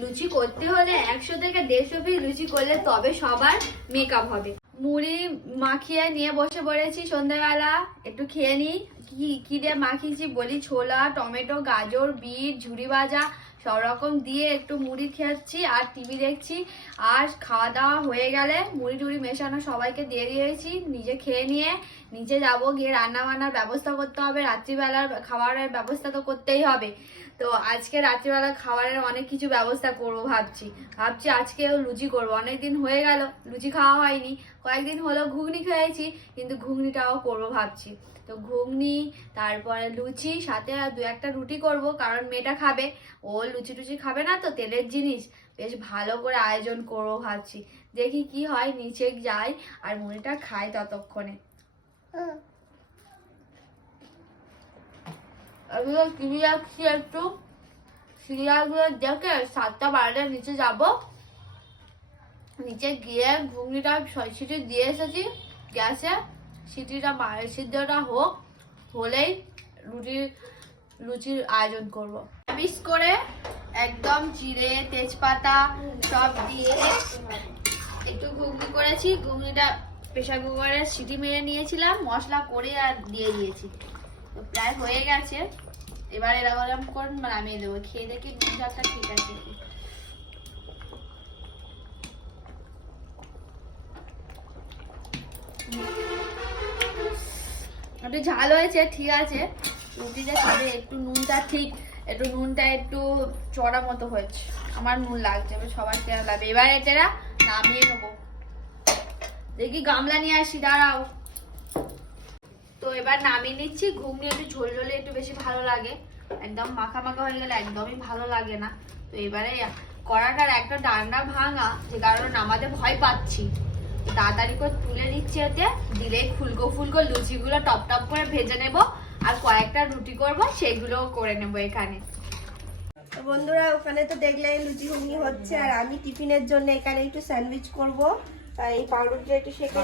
লুচি করতে হলে একশো থেকে দেড়শো পিস লুচি করলে তবে সবার মেকআপ হবে। মুড়ি মাখিয়ে নিয়ে বসে পড়েছি সন্ধ্যাবেলা। একটু খেয়ে নিই কি কি দিয়ে মাখিয়েছি বলি? ছোলা, টমেটো, গাজর, বিট ঝুড়ি ভাজা সব রকম দিয়ে একটু মুড়ি খাচ্ছি আর টিভি দেখছি। আর খাওয়া দাওয়া হয়ে গেলে মুড়ি টুড়ি মেশানো সবাইকে দিয়ে দিয়েছি। নিজে খেয়ে নিয়ে নিচে যাব গিয়ে রান্না বান্নার ব্যবস্থা করতে হবে। রাত্রিবেলার খাবারের ব্যবস্থা তো করতেই হবে। তো আজকে রাত্রিবেলা খাবারের অনেক কিছু ব্যবস্থা করব ভাবছি। ভাবছি আজকে লুচি করব। অনেক দিন হয়ে গেল, লুচি খাওয়া হয়নি। কয়েকদিন হলো ঘুগনি খেয়েছি, কিন্তু ঘুগনিটাও করব ভাবছি। তো ঘুগনি, তারপরে লুচি, সাথে আর দু একটা রুটি করব, কারণ মেয়েটা খাবে। ও লুচি টুচি খাবে না তো, তেলের জিনিস। বেশ ভালো করে আয়োজন করব ভাবছি। দেখি কি হয়, নিচে যাই আর মুড়িটা খাই ততক্ষণে। আমি কিনে যাচ্ছি একটু। সিরিয়ালগুলো দেখে সাতটা বারোটার নিচে যাব। নিচে গিয়ে ঘুগনিটা সিটি দিয়ে এসেছি গ্যাসে। সিটিটা সিদ্ধটা হোক, হলেই রুটি, লুচির আয়োজন করব। মিক্স করে একদম জিরে, তেজপাতা সব দিয়ে একটু ঘুগনি করেছি। ঘুগনিটা প্রেশার কুকারে সিটি মেরে নিয়েছিলাম, মশলা করে আর দিয়ে দিয়েছি। প্রায় হয়ে গেছে। এবার এরকম করে নামিয়ে দেবো। খেয়ে দেখি নুন ঠিক আছে। একটু ঝাল হয়েছে, ঠিক আছে। রুটিটা খাবে, একটু নুনটা ঠিক, একটু নুনটা একটু চড়া মতো হয়েছে। আমার নুন লাগছে সবার কেনা লাগবে এবার এটা নামিয়ে নেব। দেখি গামলা নিয়ে আসি, দাঁড়াও। তো এবার নামিয়ে নিচ্ছি। ঘুগনি একটু ঝোল ঝোলে একটু বেশি ভালো লাগে। একদম মাখা মাখা হয়ে গেলে একদমই ভালো লাগে না। তো এবারে কড়াটার একটা ডান্ডা ভাঙা, যে কারণে নামাতে ভয় পাচ্ছি। তাড়াতাড়ি করে তুলে নিচ্ছি এতে, দিলে ফুলকো ফুলকো লুচিগুলো টপ টপ করে ভেজে নেব। আর কয়েকটা রুটি করব, সেগুলো করে নেব এখানে। বন্ধুরা, ওখানে তো দেখলে লুচি ঘুগনি হচ্ছে। আর আমি টিফিনের জন্য এখানে একটু স্যান্ডউইচ করব। তাই পাউরুটিটা একটু সেঁকে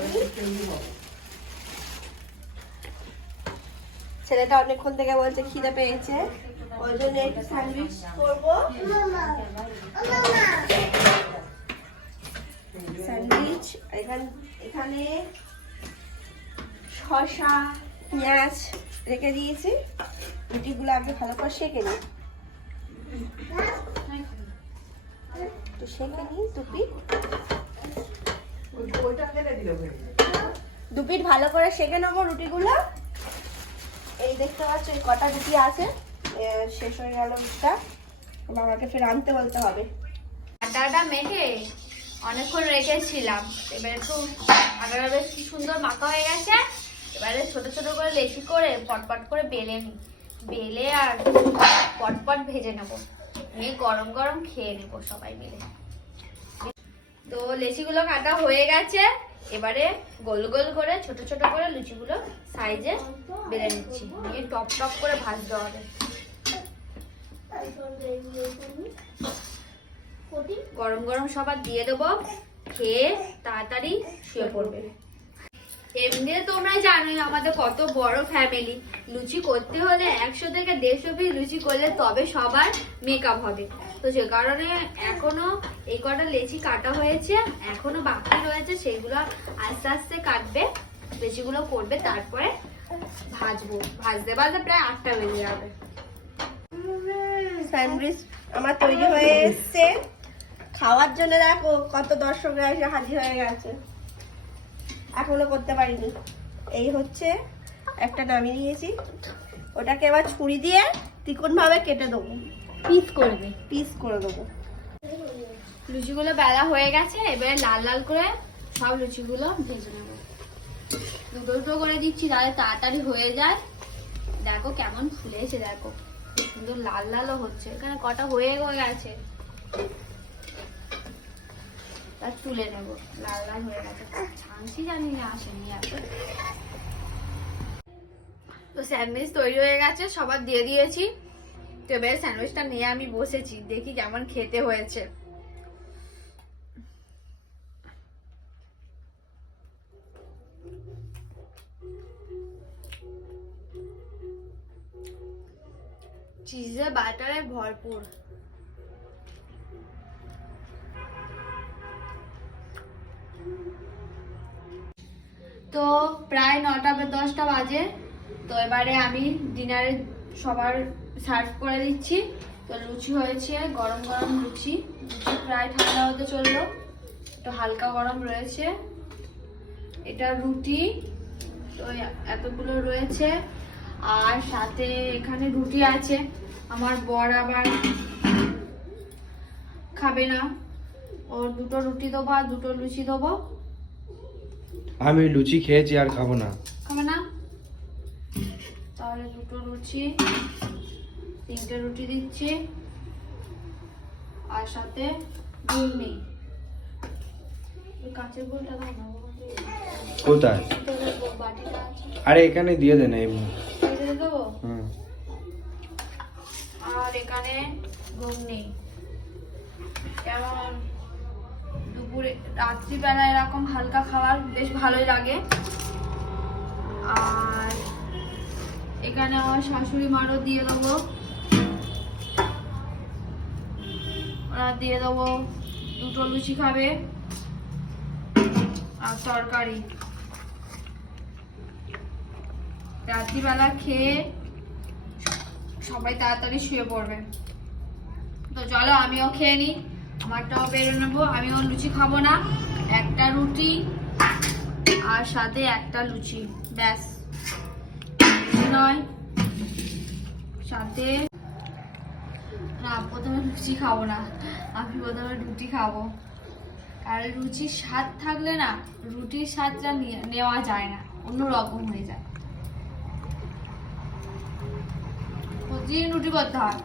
নিই। ছেলেটা অনেকক্ষণ থেকে বলছে খিদে পেয়েছে। ওই জন্য একটু স্যান্ডউইচ করব। স্যান্ডউইচ এখান এখানে শসা পেঁয়াজ রেখে দিয়েছি। রুটিগুলো আগে ভালো করে সেঁকে নিই। একটু সেঁকে নিই দুপিট দুপিট ভালো করে সেঁকে নেব রুটিগুলো। এই দেখতে পাচ্ছ, এই কটা রুটি আছে। শেষ হয়ে গেল রুটিটা বাবাকে ফের আনতে বলতে হবে। আটাটা মেখে অনেকক্ষণ রেখেছিলাম। এবারে একটু আটাটা বেশ কি সুন্দর মাখা হয়ে গেছে। এবারে ছোট ছোট করে লেচি করে পটপট করে বেলে নি। বেলে আর পটপট ভেজে নেব। নিয়ে গরম গরম খেয়ে নেব সবাই মিলে। তো লেচিগুলো কাটা হয়ে গেছে। এবারে গোল গোল করে, ছোট ছোট করে লুচিগুলো সাইজে বেড়ে নিচ্ছি। টপ টপ করে ভাজতে হবে। গরম গরম সবার দিয়ে দেবো। খেয়ে তাড়াতাড়ি শুয়ে পড়বে। এমনিতে তোমরা জানোই আমাদের কত বড় ফ্যামিলি লুচি করতে হলে একশো থেকে দেড়শো পিস লুচি করলে তবে সবার মেকআপ হবে। তো সে কারণে এখনও এই কটা লেচি কাটা হয়েছে, এখনও বাকি রয়েছে, সেগুলো আস্তে আস্তে কাটবে, লেচিগুলো করবে, তারপরে ভাজবো। ভাজতে ভাজতে প্রায় আটটা বেজে যাবে। স্যান্ডউইচ আমার তৈরি হয়ে এসছে। খাওয়ার জন্য দেখো, কত দর্শকরা এসে হাজির হয়ে গেছে। এখনও করতে পারিনি। এই হচ্ছে একটা নামিয়ে নিয়েছি। ওটাকে এবার ছুরি দিয়ে তিকোন ভাবে কেটে দেবো। পিস করবে। পিস করে দেবো। লুচিগুলো বেলা হয়ে গেছে এবারে লাল লাল করে সব লুচিগুলো ভেজে নেব। দুটো দুটো করে দিচ্ছি তাহলে তাড়াতাড়ি হয়ে যায়। দেখো কেমন ফুলেছে দেখো। সুন্দর লাল লালও হচ্ছে। এখানে কটা হয়ে গেছে? আর তুলে নেব। লাল লাল হয়ে গেছে। ছাঁচি জানি না আসেনি এত। তো স্যান্ডউইচ তৈরি হয়ে গেছে, সবার দিয়ে দিয়েছি। তো এবারে স্যান্ডউইচটা নিয়ে আমি বসেছি, দেখি কেমন খেতে হয়েছে। চিজে বাটারে ভরপুর। তো প্রায় নটা বা দশটা বাজে। তো এবারে আমি ডিনারে সবার সার্ভ করে দিচ্ছি। তো লুচি হয়েছে, গরম গরম লুচি। লুচি প্রায় ঠান্ডা হতে চলল। একটু হালকা গরম রয়েছে। এটা রুটি, তো এতগুলো রয়েছে। আর সাথে এখানে রুটি আছে। আমার বর আবার খাবে না। ওর দুটো রুটি দেবো আর দুটো লুচি দেবো। আমি লুচি খেয়েছি আর খাব না। খাবে না? তাহলে দুটো লুচি তিনটে রুটি দিচ্ছি আর সাথে ঘুগনি কাঁচের গোলটা দাও না কোথায়? আরে এখানে দিয়ে দেন এমনি এটা দিয়ে আর এখানে ঘুগনি। কেমন দুপুরে, রাত্রিবেলা এরকম হালকা খাবার বেশ ভালোই লাগে। আর এখানে আমার শাশুড়ি মারও দিয়ে দেবো। ওরা দিয়ে দেবো দুটো লুচি খাবে আর তরকারি। রাত্রিবেলা খেয়ে সবাই তাড়াতাড়ি শুয়ে পড়বে। তো চলো আমিও খেয়ে নিই। আমারটাও বেরো নেব। আমি ওর লুচি খাব না। একটা রুটি আর সাথে একটা লুচি। ব্যাস। নয়। সাথে না, প্রথমে লুচি খাব না। আমি প্রথমে রুটি খাব। আর রুচির স্বাদ থাকলে না, রুটির স্বাদটা নেওয়া যায় না। অন্য রকম হয়ে যায়। প্রতিদিন রুটি করতে হয়।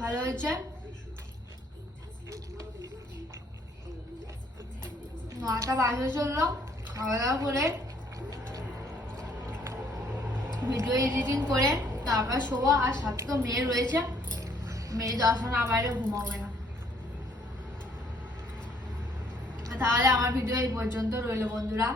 ভালো হয়েছে? নটা বাজে চলল খাওয়া দাওয়া করে ভিডিও এডিটিং করে, তারপর শোবো, আর তো মেয়ে রয়েছে। মেয়ে দর্শন বাইরে ঘুমাবে না। তাহলে আমার ভিডিও এই পর্যন্ত রইল বন্ধুরা।